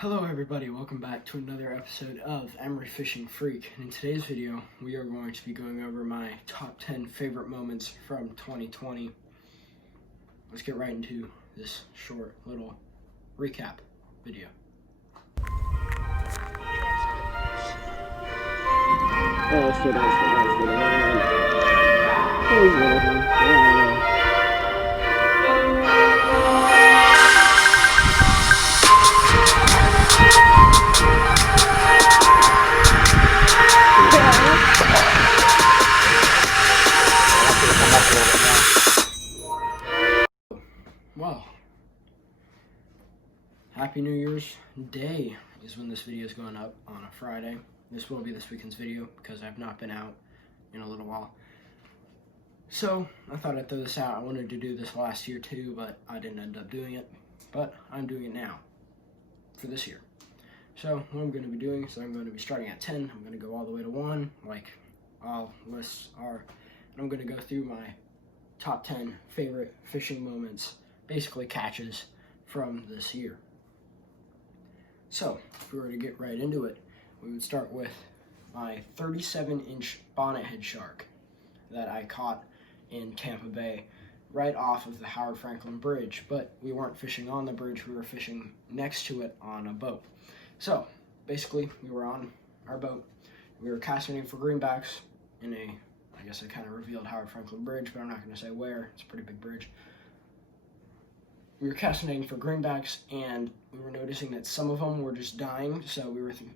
Hello everybody, welcome back to another episode of Emery Fishing Freak. And in today's video, we are going to be going over my top 10 favorite moments from 2020. Let's get right into this short little recap video. Well, Happy New Year's Day is when this video is going up on a Friday. This will be this weekend's video because I've not been out in a little while. So I thought I'd throw this out. I wanted to do this last year too, but I didn't end up doing it. But I'm doing it now for this year. So what I'm going to be doing is I'm going to be starting at 10. I'm going to go all the way to 1, like all lists are. And I'm going to go through my top 10 favorite fishing moments, basically catches from this year. So if we were to get right into it, we would start with my 37-inch bonnethead shark that I caught in Tampa Bay right off of the Howard Franklin Bridge, but we weren't fishing on the bridge, we were fishing next to it on a boat. So basically we were on our boat, we were casting for greenbacks in a, I guess I kind of revealed Howard Franklin Bridge, but I'm not going to say where, it's a pretty big bridge. We were casting for greenbacks, and we were noticing that some of them were just dying, so we were thinking,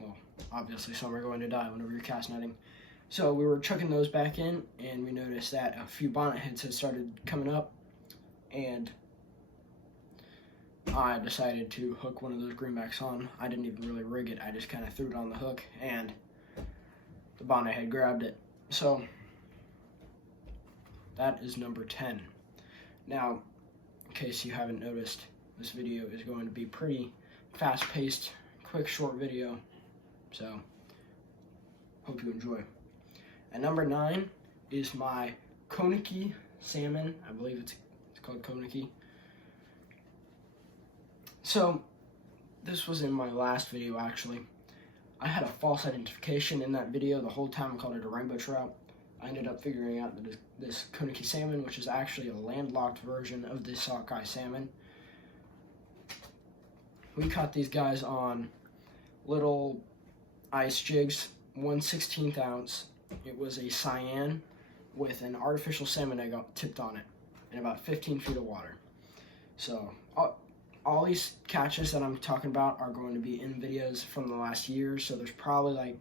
well, obviously some are going to die whenever you're cast netting. So we were chucking those back in, and we noticed that a few bonnetheads had started coming up, and I decided to hook one of those greenbacks on. I didn't even really rig it, I just kind of threw it on the hook, and the bonnethead grabbed it. So that is number 10. Now, in case you haven't noticed, this video is going to be pretty fast-paced, quick, short video, so hope you enjoy. At number 9 is my Konicki Salmon. I believe it's called Konicki. So this was in my last video, actually. I had a false identification in that video the whole time. I called it a rainbow trout. I ended up figuring out that this Konicki salmon, which is actually a landlocked version of this sockeye salmon. We caught these guys on little ice jigs, 1/16 ounce. It was a cyan with an artificial salmon egg tipped on it in about 15 feet of water. So all these catches that I'm talking about are going to be in videos from the last year, so there's probably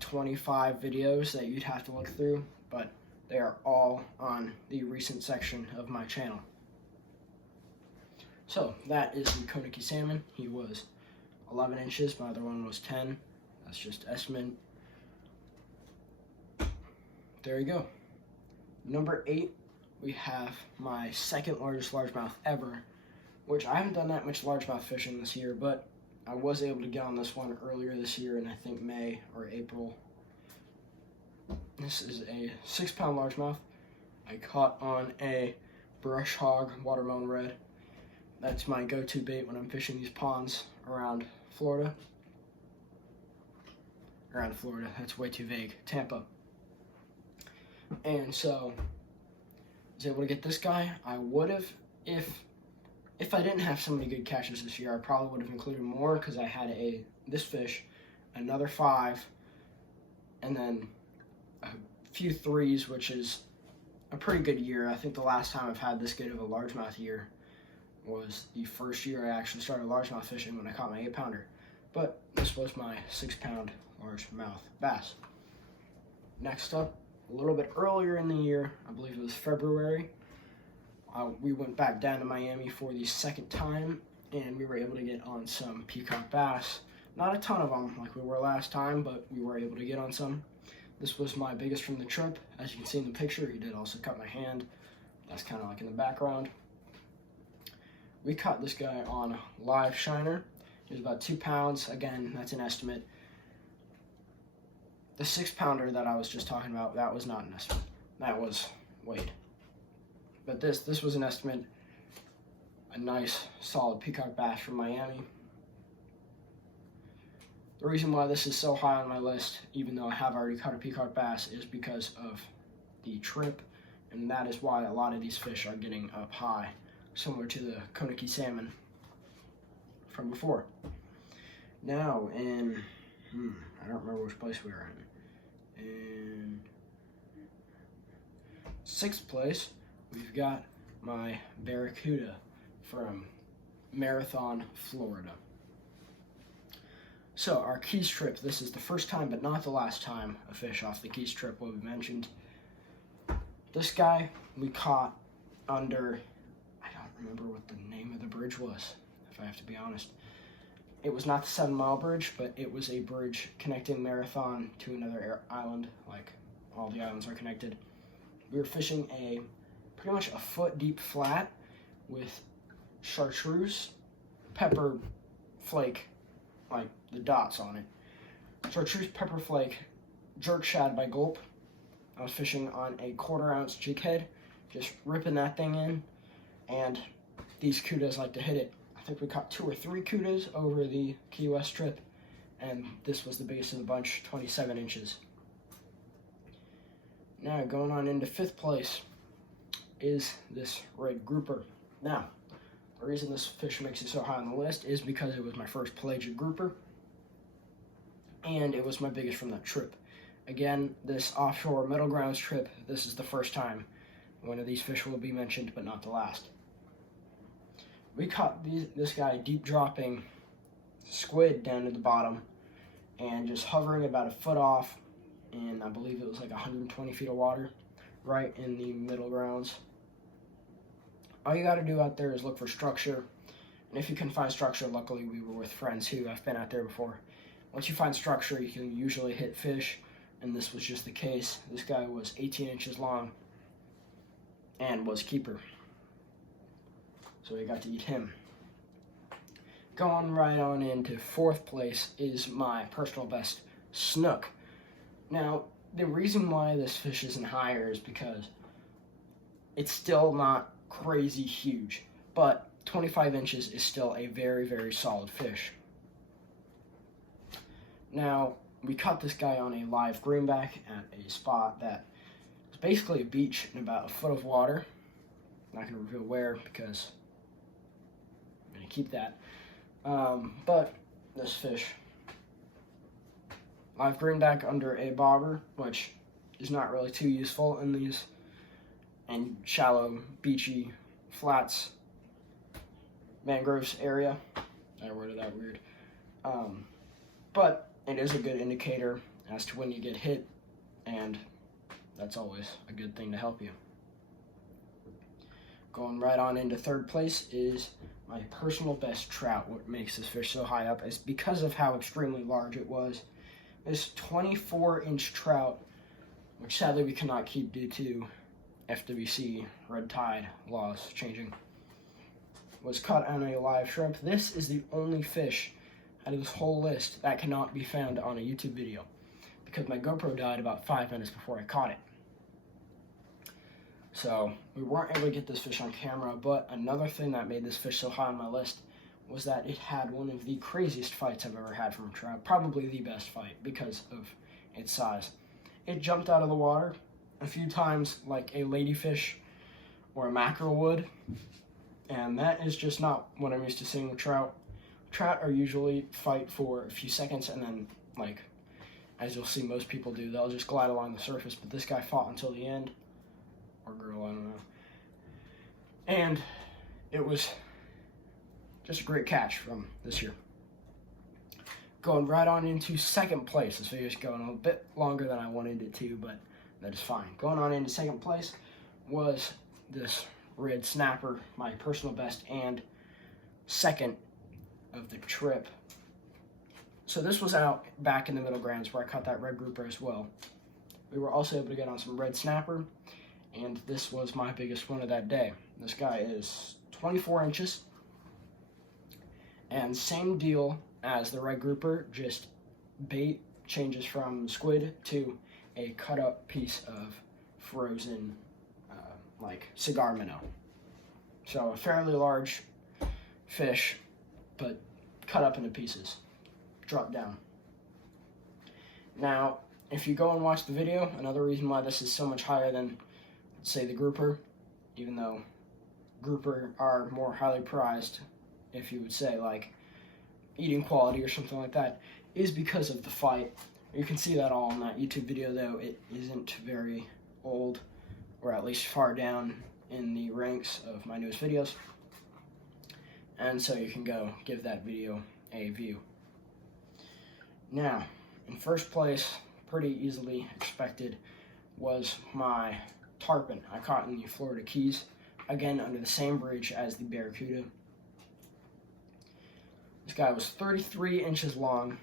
25 videos that you'd have to look through, but they are all on the recent section of my channel. So that is the Konicki salmon. He was 11 inches, my other one was 10. That's just estimate. There you go. Number 8, we have my second largest largemouth ever, which I haven't done that much largemouth fishing this year, but I was able to get on this one earlier this year in, I think, May or April. This is a 6-pound largemouth. I caught on a brush hog watermelon red. That's my go-to bait when I'm fishing these ponds around Florida. Around Florida, that's way too vague. Tampa. And so I was able to get this guy. I would have, if I didn't have so many good catches this year, I probably would have included more because I had this fish, another 5, and then a few 3s, which is a pretty good year. I think the last time I've had this good of a largemouth year was the first year I actually started largemouth fishing when I caught my 8-pounder. But this was my 6-pound largemouth bass. Next up, a little bit earlier in the year, I believe it was February, we went back down to Miami for the second time, and we were able to get on some Peacock Bass. Not a ton of them like we were last time, but we were able to get on some. This was my biggest from the trip. As you can see in the picture, he did also cut my hand. That's kind of like in the background. We caught this guy on a live shiner. He was about 2 pounds. Again, that's an estimate. The 6-pounder that I was just talking about, that was not an estimate. That was weighed. But this was an estimate. A nice, solid Peacock Bass from Miami. The reason why this is so high on my list, even though I have already caught a peacock bass, is because of the trip, and that is why a lot of these fish are getting up high, similar to the Konicki Salmon from before. Now, in, I don't remember which place we were in. In 6th place, we've got my Barracuda from Marathon, Florida. So, our Keys trip, this is the first time, but not the last time, a fish off the Keys trip will be mentioned. This guy we caught under, I don't remember what the name of the bridge was, if I have to be honest. It was not the 7 Mile Bridge, but it was a bridge connecting Marathon to another island, like all the islands are connected. We were fishing a pretty much a foot deep flat with chartreuse, pepper flake, like the dots on it. Chartreuse pepper flake, jerk shad by Gulp. I was fishing on a 1/4 ounce jig head, just ripping that thing in, and these cudas like to hit it. I think we caught 2 or 3 cudas over the Key West trip, and this was the biggest of the bunch, 27 inches. Now, going on into 5th place is this red grouper. Now, the reason this fish makes it so high on the list is because it was my first pelagic grouper, and it was my biggest from that trip. Again, this offshore middle grounds trip, this is the first time one of these fish will be mentioned, but not the last. We caught this guy deep dropping squid down at the bottom and just hovering about a foot off, and I believe it was like 120 feet of water right in the middle grounds. All you got to do out there is look for structure, and if you can find structure, luckily we were with friends who have been out there before. Once you find structure, you can usually hit fish, and this was just the case. This guy was 18 inches long and was keeper, so we got to eat him. Going right on into 4th place is my personal best, Snook. Now, the reason why this fish isn't higher is because it's still not crazy huge, but 25 inches is still a very, very solid fish. Now, we caught this guy on a live greenback at a spot that was basically a beach in about a foot of water. I'm not going to reveal where because I'm going to keep that. But this fish, live greenback under a bobber, which is not really too useful in these and shallow, beachy flats, mangroves area. I worded that weird. But it is a good indicator as to when you get hit, and that's always a good thing to help you. Going right on into 3rd place is my personal best trout. What makes this fish so high up is because of how extremely large it was. This 24-inch trout, which sadly we cannot keep due to FWC red tide laws changing, was caught on a live shrimp. This is the only fish out of this whole list that cannot be found on a YouTube video because my GoPro died about 5 minutes before I caught it. So we weren't able to get this fish on camera, but another thing that made this fish so high on my list was that it had one of the craziest fights I've ever had from a trout, probably the best fight because of its size. It jumped out of the water a few times like a ladyfish or a mackerel would, and that is just not what I'm used to seeing with trout. Trout are usually fight for a few seconds and then, like, as you'll see most people do, they'll just glide along the surface, but this guy fought until the end, or girl, I don't know. And it was just a great catch from this year. Going right on into 2nd place. This video is going a bit longer than I wanted it to, but that is fine. Going on into 2nd place was this red snapper, my personal best and 2nd of the trip. So this was out back in the middle grounds where I caught that red grouper as well. We were also able to get on some red snapper, and this was my biggest one of that day. This guy is 24 inches, and same deal as the red grouper, just bait changes from squid to a cut up piece of frozen like cigar minnow. So a fairly large fish, but cut up into pieces, drop down. Now, if you go and watch the video, another reason why this is so much higher than, say, the grouper, even though grouper are more highly prized, if you would say, like, eating quality or something like that, is because of the fight. You can see that all in that YouTube video, though it isn't very old, or at least far down in the ranks of my newest videos. And so you can go give that video a view. Now, in first place, pretty easily expected, was my tarpon I caught in the Florida Keys, again under the same bridge as the Barracuda. This guy was 33 inches long.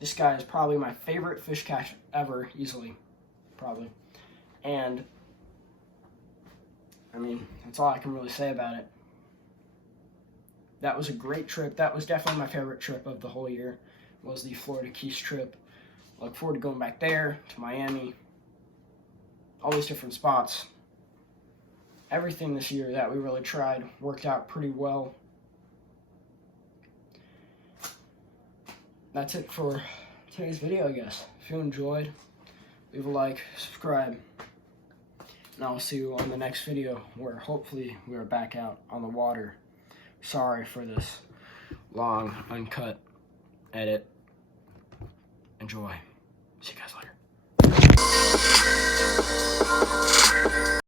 This guy is probably my favorite fish catch ever, easily, probably. And, I mean, that's all I can really say about it. That was a great trip. That was definitely my favorite trip of the whole year, was the Florida Keys trip. I look forward to going back there, to Miami, all these different spots. Everything this year that we really tried worked out pretty well. That's it for today's video, I guess. If you enjoyed, leave a like, subscribe, and I'll see you on the next video where hopefully we are back out on the water. Sorry for this long, uncut edit. Enjoy.